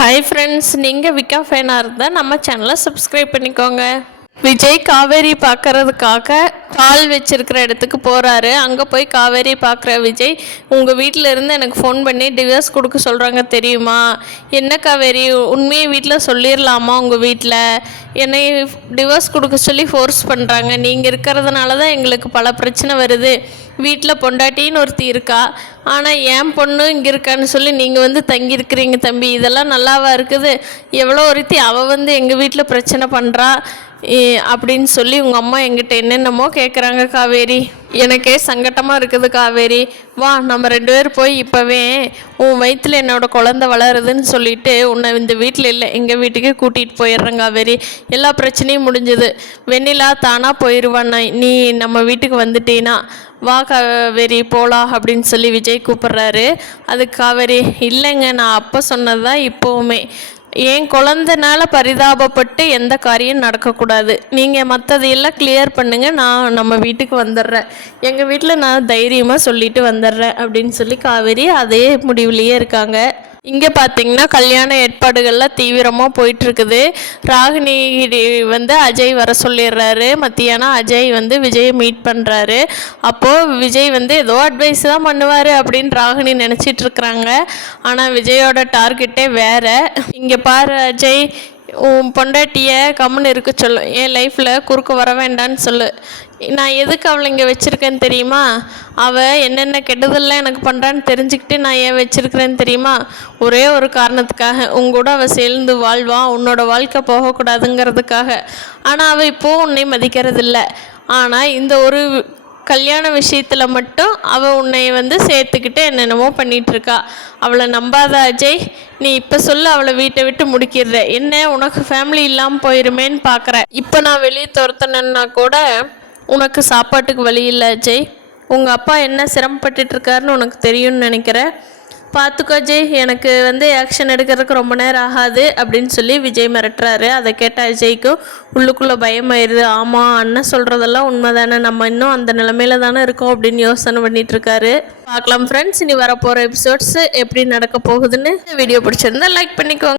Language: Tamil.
ஹாய் ஃப்ரெண்ட்ஸ், நீங்கள் விக்கா ஃபேனாக இருந்தால் நம்ம சேனலை சப்ஸ்கிரைப் பண்ணிக்கோங்க. விஜய் காவேரி பார்க்கறதுக்காக கால் வச்சிருக்கிற இடத்துக்கு போகிறாரு. அங்கே போய் காவேரி பார்க்குற விஜய், உங்கள் வீட்டில் இருந்து எனக்கு ஃபோன் பண்ணி டிவோர்ஸ் கொடுக்க சொல்கிறாங்க தெரியுமா? என்ன காவேரி, உண்மையை வீட்டில் சொல்லிடலாமா? உங்கள் வீட்டில் என்னை டிவோர்ஸ் கொடுக்க சொல்லி ஃபோர்ஸ் பண்ணுறாங்க. நீங்கள் இருக்கிறதுனால தான் எங்களுக்கு பல பிரச்சனை வருது. வீட்டில் பொண்டாட்டின்னு ஒருத்தி இருக்கா, ஆனால் என் பொண்ணு இங்கே இருக்கான்னு சொல்லி நீங்கள் வந்து தங்கியிருக்கிறீங்க தம்பி. இதெல்லாம் நல்லாவா இருக்குது? எவ்வளோ ஒருத்தி அவள் எங்கள் வீட்டில் பிரச்சனை பண்ணுறா அப்படின்னு சொல்லி உங்கள் அம்மா எங்கிட்ட என்னென்னமோ கேட்குறாங்க காவேரி. எனக்கே சங்கட்டமாக இருக்குது காவேரி. வா, நம்ம 2 பேர் போய் இப்போவே உன் வயிற்றில் என்னோடய குழந்தை வளருதுன்னு சொல்லிவிட்டு உன்னை இந்த வீட்டில் இல்லை எங்கள் வீட்டுக்கே கூட்டிகிட்டு போயிடுறேன் காவேரி. எல்லா பிரச்சனையும் முடிஞ்சது. வெண்ணிலா தானாக போயிடுவான். நீ நம்ம வீட்டுக்கு வந்துட்டீன்னா வா காவேரி போகலாம் அப்படின்னு சொல்லி விஜய் கூப்பிட்றாரு. அதுக்கு காவேரி, இல்லைங்க, நான் அப்போ சொன்னது தான் இப்போவுமே. என் குழந்தைனால பரிதாபப்பட்டு எந்த காரியம் நடக்கக்கூடாது. நீங்கள் மற்றதையெல்லாம் கிளியர் பண்ணுங்கள், நான் நம்ம வீட்டுக்கு வந்துடுறேன். எங்கள் வீட்டில் நான் தைரியமாக சொல்லிட்டு வந்துடுறேன் அப்படின்னு சொல்லி காவேரி அதே முடிவுலேயே இருக்காங்க. இங்கே பார்த்தீங்கன்னா கல்யாண ஏற்பாடுகள்லாம் தீவிரமாக போயிட்டுருக்குது. ராகினி அஜய் வர சொல்லிடுறாரு. மத்தியானம் அஜய் விஜயை மீட் பண்ணுறாரு. அப்போது விஜய் ஏதோ அட்வைஸ் தான் பண்ணுவார் அப்படின்னு ராகினி நினச்சிட்ருக்குறாங்க. ஆனால் விஜயோட டார்கெட்டே வேறு. இங்கே பாரு அஜய், உன் பொண்டாட்டியை கம்முன்னு இருக்க சொல்லு, என் லைஃப்பில் குறுக்க வர வேண்டான்னு சொல்லு. நான் எதுக்கு அவளை இங்கே வச்சுருக்கேன்னு தெரியுமா? அவள் என்னென்ன கெட்டதெல்லாம் எனக்கு பண்ணுறான்னு தெரிஞ்சுக்கிட்டு நான் ஏன் வச்சுருக்கிறேன்னு தெரியுமா? ஒரே ஒரு காரணத்துக்காக, உங்கூட அவள் சேர்ந்து வாழ்வா, உன்னோட வாழ்க்கை போகக்கூடாதுங்கிறதுக்காக. ஆனால் அவள் இப்போது உன்னை மதிக்கிறதில்ல. ஆனால் இந்த ஒரு கல்யாண விஷயத்தில் மட்டும் அவள் உன்னை சேர்த்துக்கிட்டு என்னென்னமோ பண்ணிகிட்ருக்கா. அவளை நம்பாத அஜய். நீ இப்போ சொல்லு, அவளை வீட்டை விட்டு முடிக்கிற. என்ன உனக்கு ஃபேமிலி இல்லாமல் போயிருமேன்னு பார்க்குற. இப்போ நான் வெளியே துரத்தணுன்னா கூட உனக்கு சாப்பாட்டுக்கு வழி இல்லை அஜய். உங்கள் அப்பா என்ன சிரமப்பட்டுருக்காருன்னு உனக்கு தெரியும்னு நினைக்கிறேன். பார்த்துக்கோ அஜய், எனக்கு ஆக்ஷன் எடுக்கிறதுக்கு ரொம்ப நேரம் ஆகாது அப்படின்னு சொல்லி விஜய் மிரட்டுறாரு. அதை கேட்ட அஜய்க்கும் உள்ளுக்குள்ளே பயமாயிருது. ஆமாம், அண்ணன் சொல்கிறதெல்லாம் உண்மை தானே, நம்ம இன்னும் அந்த நிலமையில தானே இருக்கோம் அப்படின்னு யோசனை பண்ணிகிட்ருக்காரு. பார்க்கலாம் ஃப்ரெண்ட்ஸ், இனி வரப்போகிற எபிசோட்ஸ் எப்படி நடக்க போகுதுன்னு. வீடியோ பிடிச்சிருந்தா லைக் பண்ணிக்கோங்க.